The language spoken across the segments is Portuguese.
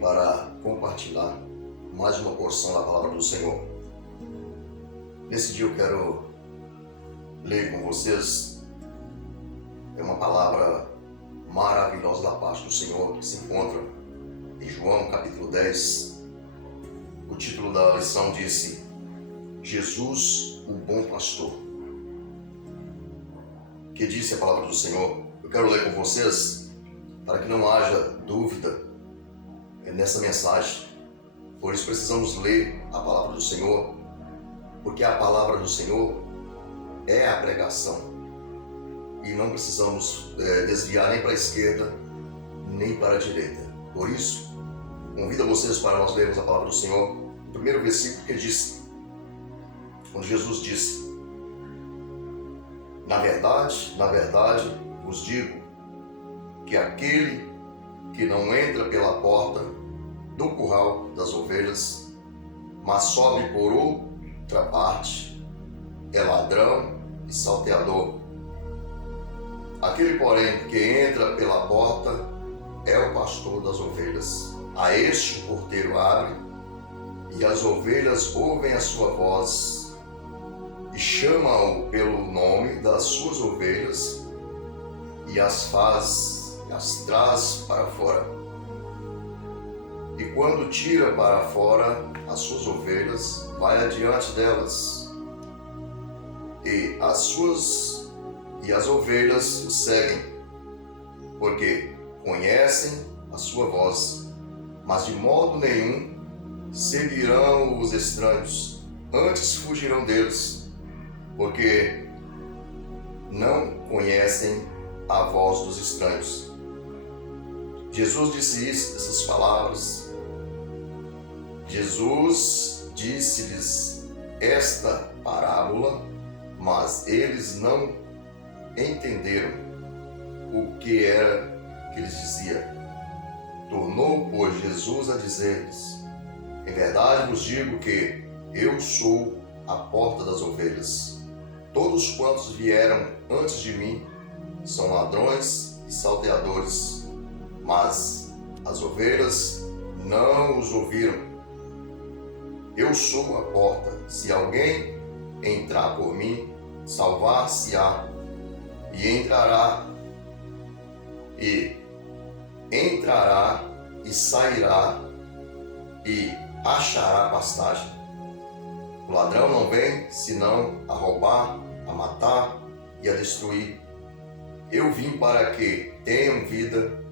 para compartilhar mais uma porção da palavra do Senhor. Nesse dia eu quero ler com vocês uma palavra maravilhosa da parte do Senhor que se encontra em João capítulo 10. O título da lição disse: Jesus, o bom pastor. Que disse a palavra do Senhor? Eu quero ler com vocês para que não haja dúvida nessa mensagem. Por isso precisamos ler a palavra do Senhor, porque a palavra do Senhor é a pregação e não precisamos desviar nem para a esquerda nem para a direita. Por isso, convido vocês para nós lermos a palavra do Senhor. O primeiro versículo que diz, quando Jesus disse: na verdade, vos digo que aquele que não entra pela porta do curral das ovelhas, mas sobe por outra parte, é ladrão e salteador. Aquele, porém, que entra pela porta é o pastor das ovelhas. A este o porteiro abre, e as ovelhas ouvem a sua voz, e chama-o pelo nome das suas ovelhas, e as traz para fora. E quando tira para fora as suas ovelhas, vai adiante delas, e as ovelhas o seguem, porque conhecem a sua voz, mas de modo nenhum seguirão os estranhos, antes fugirão deles, porque não conhecem a voz dos estranhos. Jesus disse essas palavras. Jesus disse-lhes esta parábola, mas eles não entenderam o que era que lhes dizia. Tornou, pois, Jesus a dizer-lhes: em verdade vos digo que eu sou a porta das ovelhas. Todos quantos vieram antes de mim são ladrões e salteadores, mas as ovelhas não os ouviram. Eu sou a porta. Se alguém entrar por mim, salvar-se-á, e entrará e sairá e achará pastagem. O ladrão não vem senão a roubar, a matar e a destruir. Eu vim para que tenham vida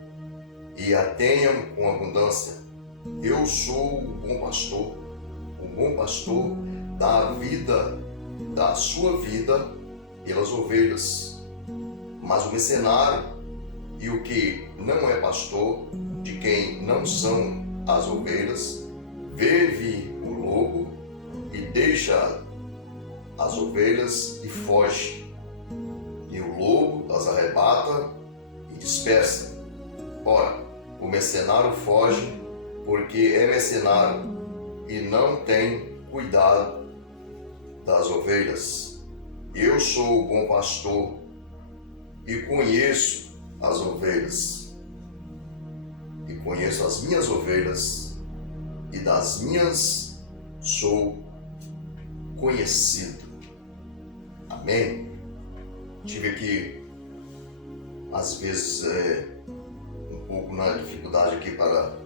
e a tenham com abundância. Eu sou o bom pastor. O bom pastor dá a sua vida pelas ovelhas. Mas o mercenário e o que não é pastor, de quem não são as ovelhas, vê vir o lobo e deixa as ovelhas e foge. E o lobo as arrebata e dispersa. Ora, o mercenário foge porque é mercenário e não tem cuidado das ovelhas. Eu sou o bom pastor e conheço as ovelhas, e conheço as minhas ovelhas, e das minhas sou conhecido. Amém? Tive aqui, às vezes, um pouco na dificuldade aqui para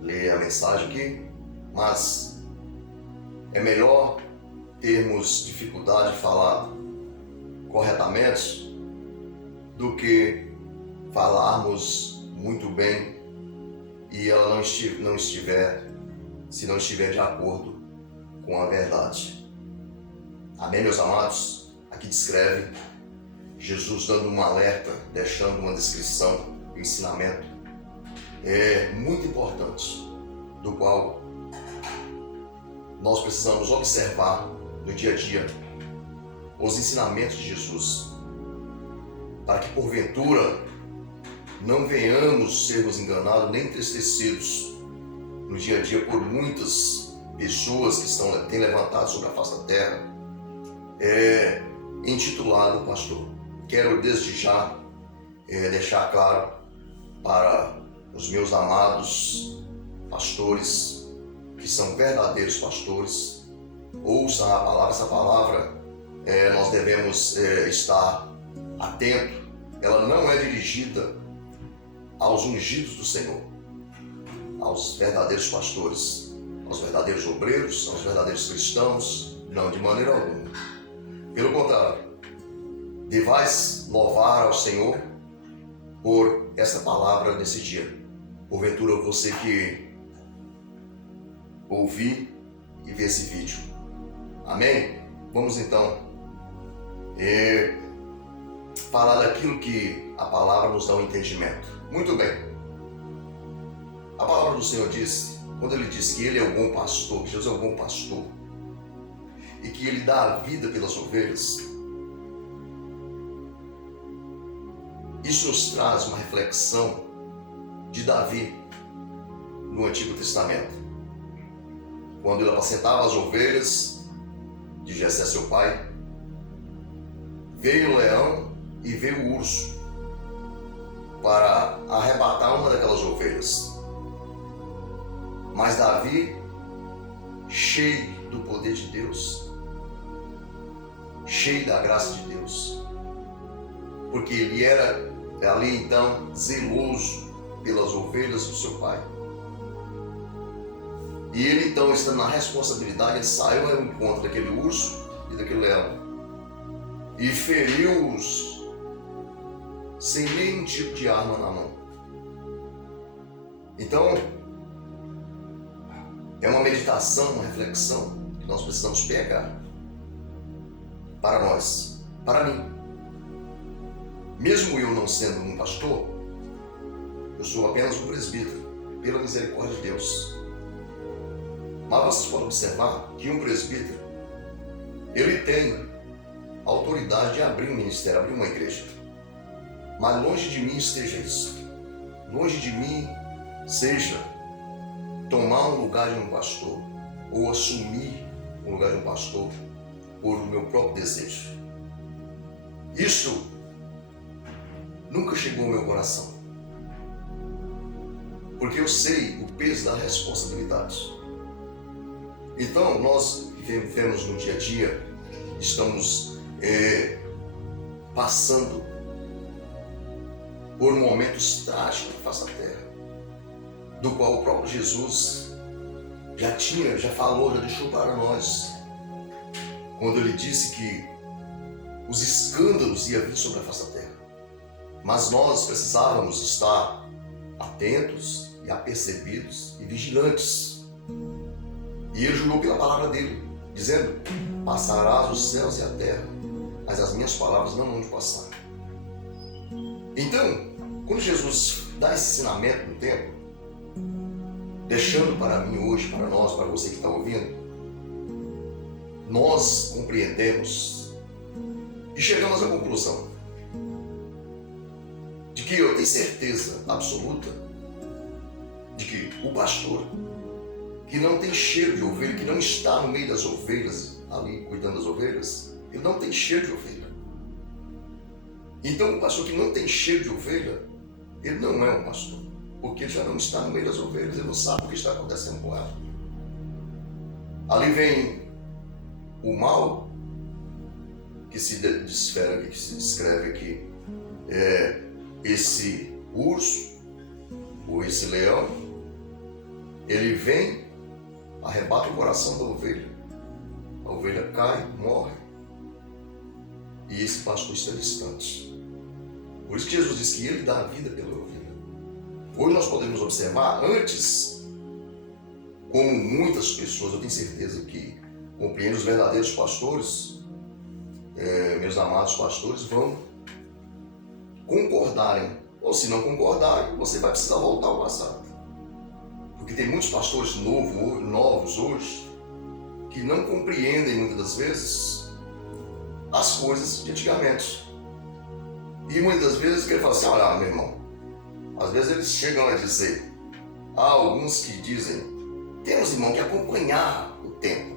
ler a mensagem aqui, mas é melhor termos dificuldade de falar corretamente do que falarmos muito se não estiver de acordo com a verdade. Amém, meus amados? Aqui descreve Jesus dando um alerta, deixando uma descrição, um ensinamento muito importante, do qual nós precisamos observar no dia a dia os ensinamentos de Jesus, para que porventura não venhamos sermos enganados nem entristecidos no dia a dia por muitas pessoas que têm levantado sobre a face da terra, intitulado pastor. Quero desde já deixar claro para os meus amados pastores, que são verdadeiros pastores, ouçam a palavra. Essa palavra nós devemos estar atento. Ela não é dirigida aos ungidos do Senhor, aos verdadeiros pastores, aos verdadeiros obreiros, aos verdadeiros cristãos. Não, de maneira alguma. Pelo contrário, devais louvar ao Senhor por essa palavra nesse dia. Porventura você que ouvir e ver esse vídeo. Amém? Vamos então falar daquilo que a palavra nos dá um entendimento. Muito bem. A palavra do Senhor diz, quando Ele diz que Ele é o bom pastor, que Jesus é o bom pastor, e que Ele dá a vida pelas ovelhas, isso nos traz uma reflexão de Davi no Antigo Testamento. Quando ele apacentava as ovelhas de Jessé, seu pai, veio o leão e veio o urso para arrebatar uma daquelas ovelhas. Mas Davi, cheio do poder de Deus, cheio da graça de Deus, porque ele era ali então zeloso pelas ovelhas do seu pai. E ele então, estando na responsabilidade, ele saiu ao encontro daquele urso e daquele leão e feriu-os sem nenhum tipo de arma na mão. Então, é uma meditação, uma reflexão que nós precisamos pegar para nós, para mim. Mesmo eu não sendo um pastor, eu sou apenas um presbítero, pela misericórdia de Deus. Mas vocês podem observar que um presbítero, ele tem autoridade de abrir um ministério, abrir uma igreja. Mas longe de mim esteja isso. Longe de mim seja tomar um lugar de um pastor ou assumir um lugar de um pastor por o meu próprio desejo. Isso nunca chegou ao meu coração, porque eu sei o peso da responsabilidade. Então, nós que vivemos no dia a dia, estamos passando por momentos trágicos na face da terra, do qual o próprio Jesus já falou, já deixou para nós, quando ele disse que os escândalos iam vir sobre a face da terra. Mas nós precisávamos estar atentos e apercebidos e vigilantes. E ele jurou pela palavra dele, dizendo: passarás os céus e a terra, mas as minhas palavras não vão de passar. Então, quando Jesus dá esse ensinamento no templo, deixando para mim hoje, para nós, para você que está ouvindo, nós compreendemos e chegamos à conclusão de que eu tenho certeza absoluta de que o pastor que não tem cheiro de ovelha, que não está no meio das ovelhas, ali cuidando das ovelhas, ele não tem cheiro de ovelha. Então o pastor que não tem cheiro de ovelha, ele não é um pastor, porque ele já não está no meio das ovelhas, ele não sabe o que está acontecendo com ela. Ali vem o mal que se desfere, que se descreve aqui, esse urso ou esse leão, ele vem, arrebata o coração da ovelha, a ovelha cai, morre, e esse pastor está distante. Por isso que Jesus disse que ele dá a vida pela ovelha. Hoje nós podemos observar, antes, como muitas pessoas, eu tenho certeza que compreendem, os verdadeiros pastores, meus amados pastores, vão concordarem, ou se não concordarem, você vai precisar voltar ao passado. Porque tem muitos pastores novos hoje que não compreendem muitas das vezes as coisas de antigamente. E muitas das vezes querem falar assim: olha, meu irmão, às vezes eles chegam a dizer, há alguns que dizem, temos, irmão, que acompanhar o tempo.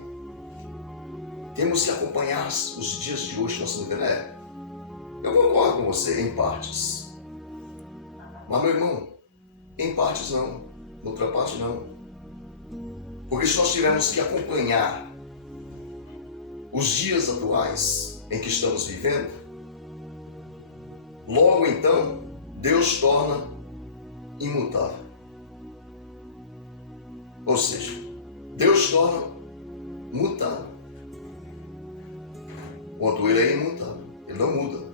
Temos que acompanhar os dias de hoje que nós estamos vivendo. Eu concordo com você em partes. Mas, meu irmão, Em partes não, outra parte não. Porque se nós tivermos que acompanhar os dias atuais em que estamos vivendo, logo então Deus torna imutável. Ou seja, Deus torna mutável. Quanto ele é imutável, ele não muda.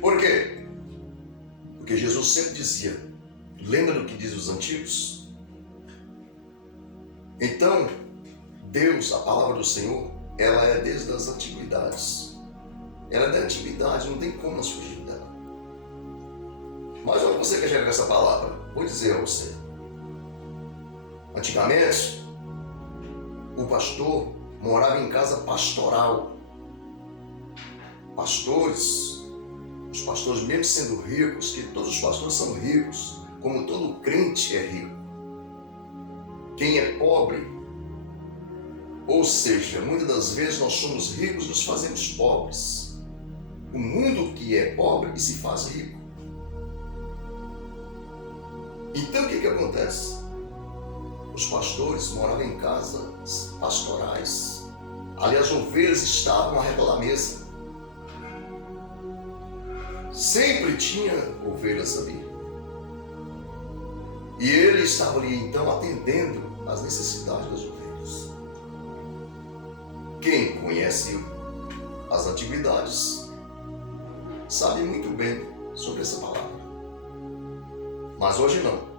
Por quê? Porque Jesus sempre dizia, lembra do que diz os antigos? Então, Deus, a palavra do Senhor, ela é desde as antiguidades. Ela é da antiguidade, não tem como nós fugir dela. Mas onde você quer chegar com essa palavra? Vou dizer a você. Antigamente, o pastor morava em casa pastoral. Pastores, os pastores mesmo sendo ricos, que todos os pastores são ricos, como todo crente é rico. Quem é pobre, ou seja, muitas das vezes nós somos ricos e nos fazemos pobres. O mundo que é pobre e se faz rico. Então o que acontece? Os pastores moravam em casas pastorais. Ali as ovelhas estavam ao redor da mesa. Sempre tinha ovelhas ali. E ele estava ali então atendendo às necessidades das ovelhas. Quem conhece as antiguidades sabe muito bem sobre essa palavra. Mas hoje não.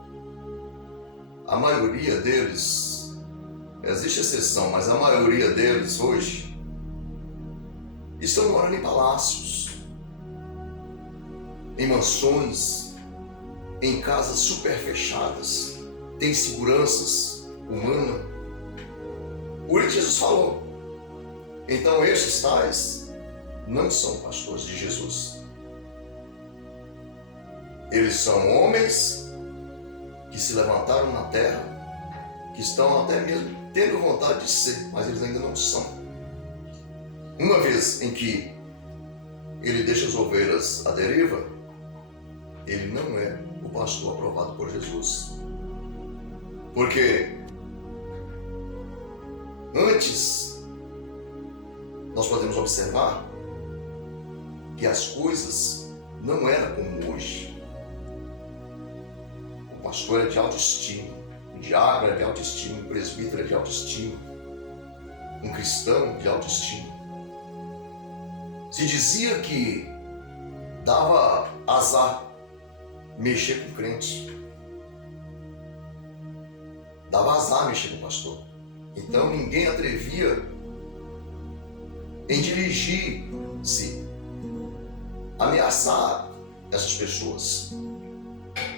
A maioria deles, existe exceção, mas a maioria deles hoje estão morando em palácios, em mansões, em casas super fechadas, tem seguranças humanas. Por isso Jesus falou. Então estes tais não são pastores de Jesus. Eles são homens que se levantaram na terra, que estão até mesmo tendo vontade de ser, mas eles ainda não são. Uma vez em que ele deixa as ovelhas à deriva, ele não é o pastor aprovado por Jesus. Porque antes nós podemos observar que as coisas não eram como hoje. O pastor é de autoestima, o diácono é de autoestima, o presbítero é de autoestima, um cristão de autoestima. Se dizia que dava azar mexer com o crente. Dava azar mexer com o pastor. Então ninguém atrevia em dirigir-se, ameaçar essas pessoas.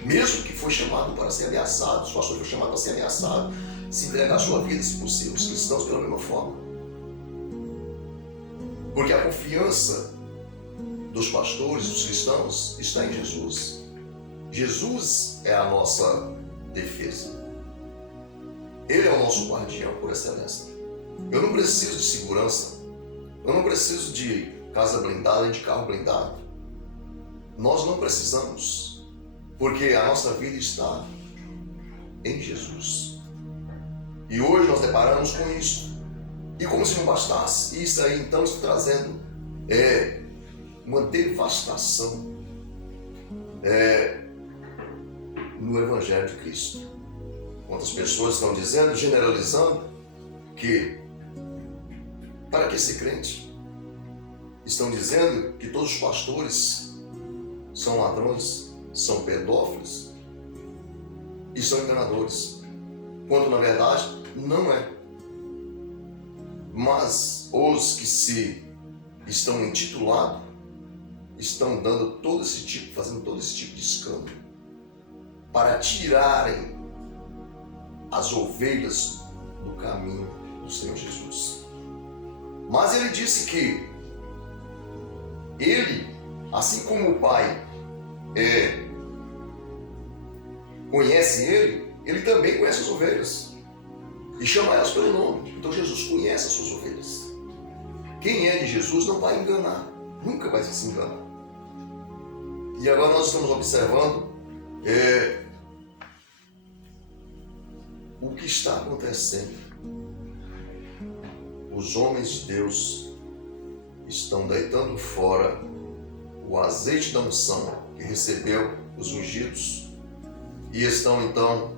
Mesmo que foi chamado para ser ameaçado, os pastores foram chamados para ser ameaçado, se entregar a sua vida, se possível, os cristãos pela mesma forma. Porque a confiança dos pastores, dos cristãos, está em Jesus. Jesus é a nossa defesa. Ele é o nosso guardião por excelência. Eu não preciso de segurança. Eu não preciso de casa blindada e de carro blindado. Nós não precisamos, porque a nossa vida está em Jesus. E hoje nós deparamos com isso. E como se não bastasse, isso aí então está trazendo uma devastação no Evangelho de Cristo. Quantas pessoas estão dizendo, generalizando, que para que ser crente? Estão dizendo que todos os pastores são ladrões, são pedófilos e são enganadores, quando na verdade não é. Mas os que se estão intitulados estão dando todo esse tipo, fazendo todo esse tipo de escândalo para tirarem as ovelhas do caminho do Senhor Jesus. Mas ele disse que ele, assim como o Pai conhece ele também conhece as ovelhas e chama elas pelo nome. Então Jesus conhece as suas ovelhas. Quem é de Jesus não vai enganar, nunca vai se enganar. E agora nós estamos observando o que está acontecendo? Os homens de Deus estão deitando fora o azeite da unção que recebeu os ungidos e estão então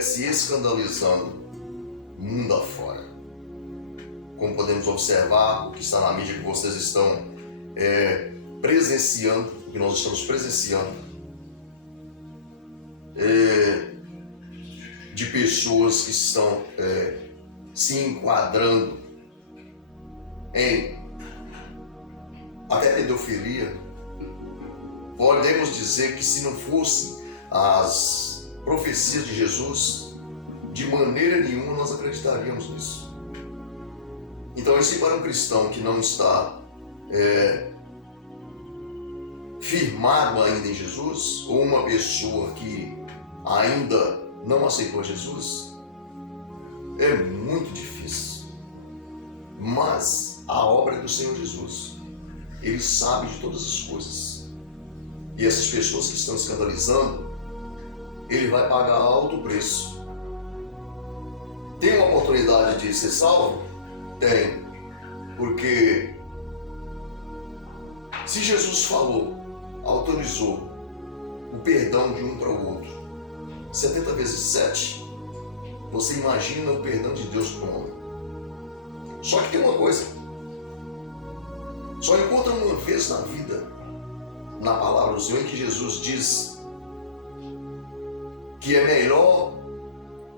se escandalizando mundo afora. Como podemos observar, o que está na mídia que vocês estão presenciando, o que nós estamos presenciando, de pessoas que estão se enquadrando em até pedofilia. Podemos dizer que se não fossem as profecias de Jesus, de maneira nenhuma nós acreditaríamos nisso. Então, esse para um cristão que não está firmado ainda em Jesus, ou uma pessoa que ainda não aceitou Jesus, é muito difícil. Mas a obra é do Senhor Jesus. Ele sabe de todas as coisas. E essas pessoas que estão escandalizando, ele vai pagar alto preço. Tem uma oportunidade de ser salvo? Tem. Porque se Jesus falou, autorizou o perdão de um para o outro, 70 vezes 7, você imagina o perdão de Deus para o homem. Só que tem uma coisa, só encontra uma vez na vida, na palavra do Senhor, em que Jesus diz que é melhor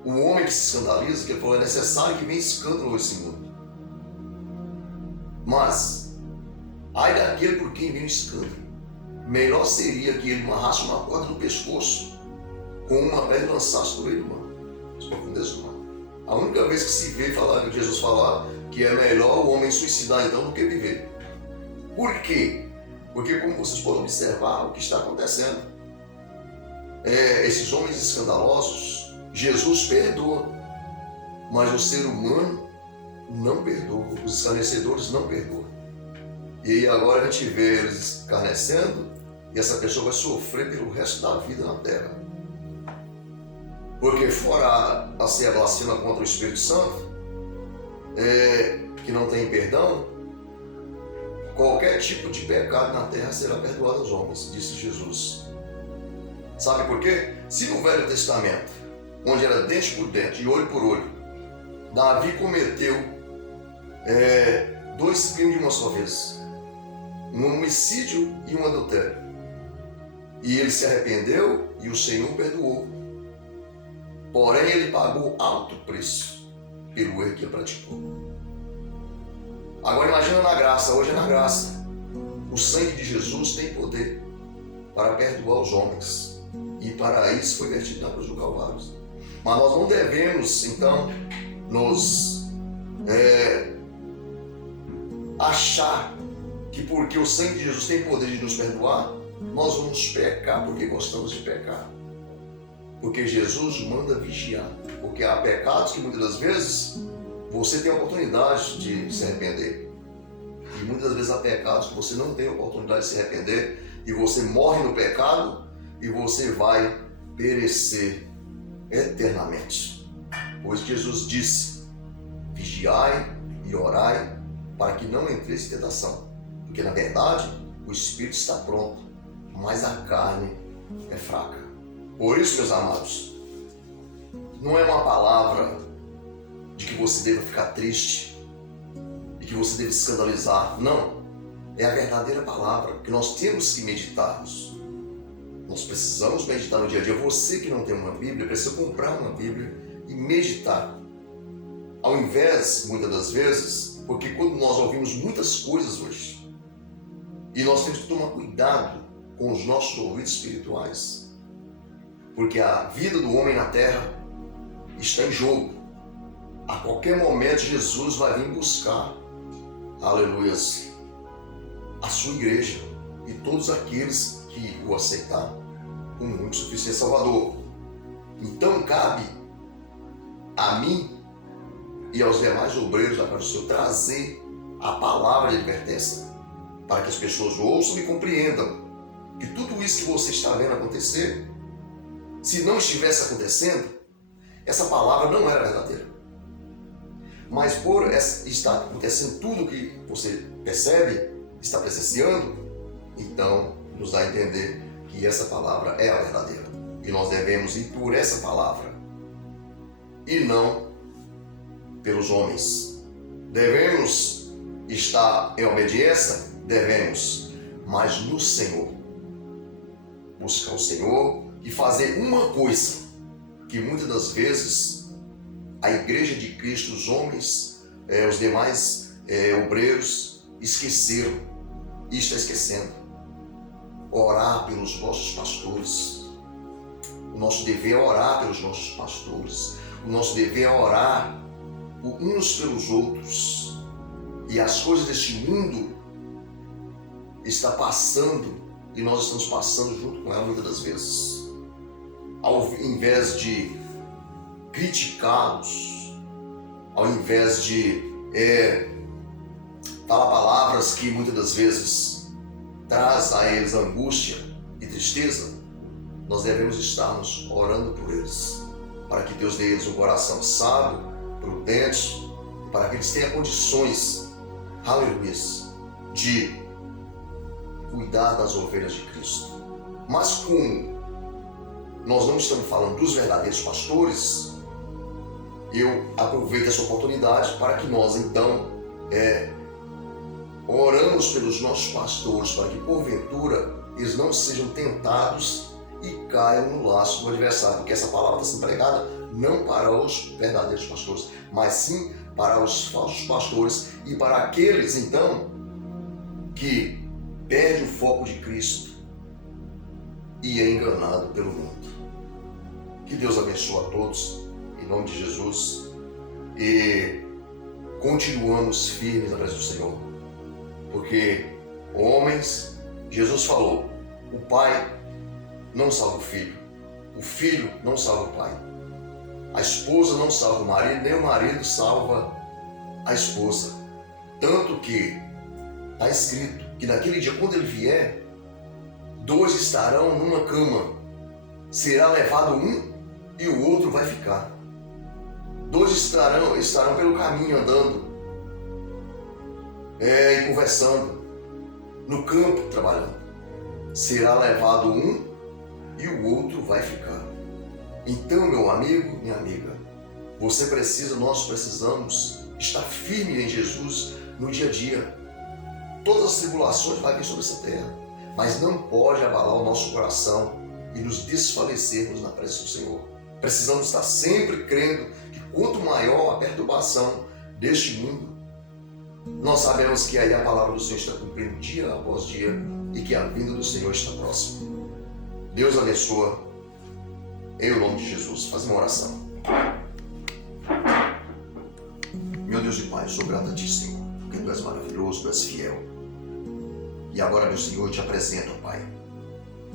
o homem que se escandaliza, que ele falou, é necessário que venha escândalo esse mundo. Mas, ai daquele por quem vem o escândalo. Melhor seria que ele amarrasse uma corda no pescoço, com uma pedra e lançasse no meio do mar. As profundezas do mar. A única vez que se vê Jesus falar que é melhor o homem suicidar então do que viver. Por quê? Porque, como vocês podem observar, o que está acontecendo, esses homens escandalosos, Jesus perdoa, mas o ser humano não perdoa, os escarnecedores não perdoam. E aí agora a gente vê eles escarnecendo e essa pessoa vai sofrer pelo resto da vida na terra. Porque fora a ser a blasfema contra o Espírito Santo, que não tem perdão, qualquer tipo de pecado na terra será perdoado aos homens, disse Jesus. Sabe por quê? Se no Velho Testamento, onde era dente por dente e olho por olho, Davi cometeu 2 crimes de uma só vez, um homicídio e um adultério, e ele se arrependeu e o Senhor perdoou. Porém, ele pagou alto preço pelo erro que ele praticou. Agora imagina na graça, hoje é na graça. O sangue de Jesus tem poder para perdoar os homens. E para isso foi vertido na cruz do Calvário. Mas nós não devemos, então, nos achar que porque o sangue de Jesus tem poder de nos perdoar, nós vamos pecar porque gostamos de pecar. Porque Jesus manda vigiar. Porque há pecados que muitas das vezes você tem a oportunidade de se arrepender. E muitas das vezes há pecados que você não tem a oportunidade de se arrepender e você morre no pecado e você vai perecer eternamente. Pois Jesus disse, vigiai e orai para que não entreis em tentação. Porque na verdade o espírito está pronto, mas a carne é fraca. Por isso, meus amados, não é uma palavra de que você deva ficar triste e que você deva escandalizar. Não. É a verdadeira palavra que nós temos que meditarmos. Nós precisamos meditar no dia a dia. Você que não tem uma Bíblia, precisa comprar uma Bíblia e meditar. Ao invés, muitas das vezes, porque quando nós ouvimos muitas coisas hoje, e nós temos que tomar cuidado com os nossos ouvidos espirituais, porque a vida do homem na terra está em jogo. A qualquer momento Jesus vai vir buscar, aleluias, a sua igreja e todos aqueles que o aceitaram como único suficiente Salvador. Então cabe a mim e aos demais obreiros da casa do Senhor trazer a palavra de advertência para que as pessoas ouçam e compreendam que tudo isso que você está vendo acontecer, se não estivesse acontecendo, essa palavra não era verdadeira. Mas por estar acontecendo tudo que você percebe, está presenciando, então nos dá a entender que essa palavra é a verdadeira. E nós devemos ir por essa palavra e não pelos homens. Devemos estar em obediência? Devemos, mas no Senhor. Buscar o Senhor e fazer uma coisa que muitas das vezes a igreja de Cristo, os homens, os demais obreiros esqueceram e está esquecendo. Orar pelos nossos pastores. O nosso dever é orar pelos nossos pastores. O nosso dever é orar uns pelos outros. E as coisas deste mundo estão passando e nós estamos passando junto com ela muitas das vezes. Ao invés de criticá-los, ao invés de falar palavras que muitas das vezes traz a eles angústia e tristeza, nós devemos estarmos orando por eles, para que Deus dê a eles um coração sábio, prudente, para que eles tenham condições, aleluia, de cuidar das ovelhas de Cristo. Mas como nós não estamos falando dos verdadeiros pastores, eu aproveito essa oportunidade para que nós então oramos pelos nossos pastores, para que porventura eles não sejam tentados e caiam no laço do adversário, porque essa palavra está sendo pregada não para os verdadeiros pastores, mas sim para os falsos pastores e para aqueles então que perdem o foco de Cristo e é enganado pelo mundo. Que Deus abençoe a todos, em nome de Jesus, e continuamos firmes na presença do Senhor, porque homens, Jesus falou, o pai não salva o filho não salva o pai, a esposa não salva o marido, nem o marido salva a esposa. Tanto que está escrito que naquele dia, quando ele vier, 2 estarão numa cama, será levado um e o outro vai ficar. 2 estarão pelo caminho andando e conversando, no campo trabalhando. Será levado um e o outro vai ficar. Então, meu amigo, minha amiga, nós precisamos estar firme em Jesus no dia a dia. Todas as tribulações vão vir sobre essa terra, mas não pode abalar o nosso coração e nos desfalecermos na presença do Senhor. Precisamos estar sempre crendo que quanto maior a perturbação deste mundo, nós sabemos que aí a palavra do Senhor está cumprindo dia após dia e que a vinda do Senhor está próxima. Deus abençoe, em nome de Jesus. Faz uma oração. Meu Deus e Pai, eu sou grato a Ti, Senhor, porque Tu és maravilhoso, Tu és fiel. E agora, meu Senhor, eu Te apresento, Pai,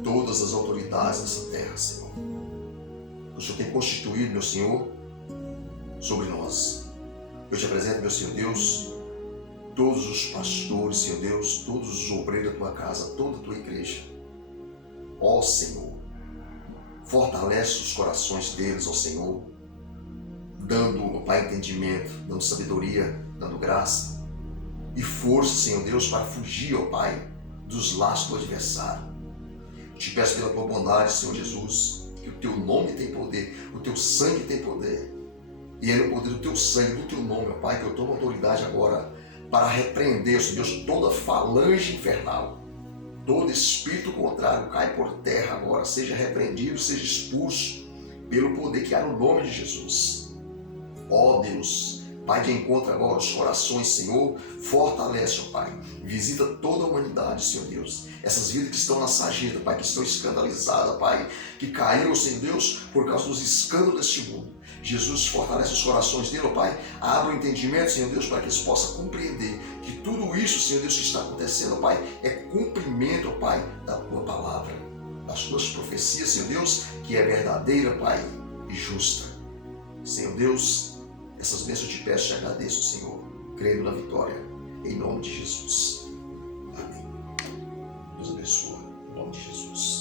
todas as autoridades dessa terra, Senhor. O Senhor tem constituído, meu Senhor, sobre nós. Eu Te apresento, meu Senhor Deus, todos os pastores, Senhor Deus, todos os obreiros da Tua casa, toda a Tua igreja. Ó Senhor, fortalece os corações deles, ó Senhor, dando, ó Pai, entendimento, dando sabedoria, dando graça e força, Senhor Deus, para fugir, ó Pai, dos laços do adversário. Eu te peço pela Tua bondade, Senhor Jesus, que o Teu nome tem poder, o Teu sangue tem poder, e é no poder do Teu sangue, do Teu nome, ó Pai, que eu tomo autoridade agora para repreender, Senhor Deus, toda falange infernal. Todo espírito contrário cai por terra agora, seja repreendido, seja expulso, pelo poder que há no nome de Jesus. Ó Deus, Pai, que encontra agora os corações, Senhor, fortalece, ó Pai, visita toda a humanidade, Senhor Deus, essas vidas que estão na sarjeta, Pai, que estão escandalizadas, Pai, que caíram, Senhor Deus, por causa dos escândalos deste mundo. Jesus, fortalece os corações dele, ó Pai, abre o entendimento, Senhor Deus, para que eles possam compreender que tudo isso, Senhor Deus, que está acontecendo, ó Pai, é cumprimento, ó Pai, da Tua palavra, das Tuas profecias, Senhor Deus, que é verdadeira, Pai, e justa. Senhor Deus, essas bênçãos eu te peço e te agradeço, Senhor, crendo na vitória, em nome de Jesus. Amém. Deus abençoe, em nome de Jesus.